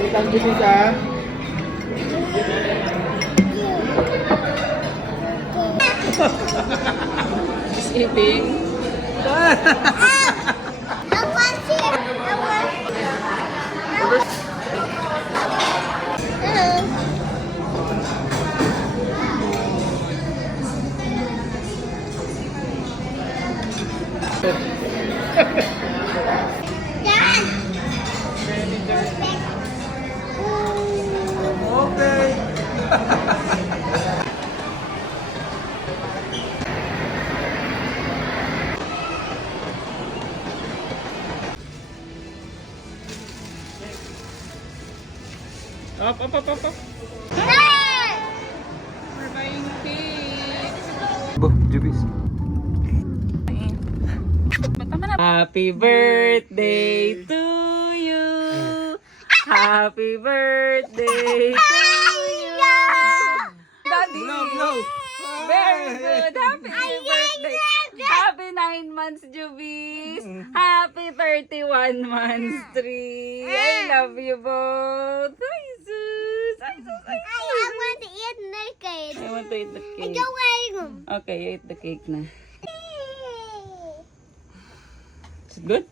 Isang bisis ah. Is eating. Okay. Up, up, up, up, up. We're buying cake. Bo, Jubis. Happy birthday to you. Happy birthday to you. Daddy. Blow, blow. Very good. Happy birthday. Happy 9 months, Jubis. Happy 31 months, Tree. I love you both. Hi, Sus. Hi, Sus. Hi, Sus. I want to eat the cake. I want to eat the cake. Go away. Okay, I ate the cake na. Is it good?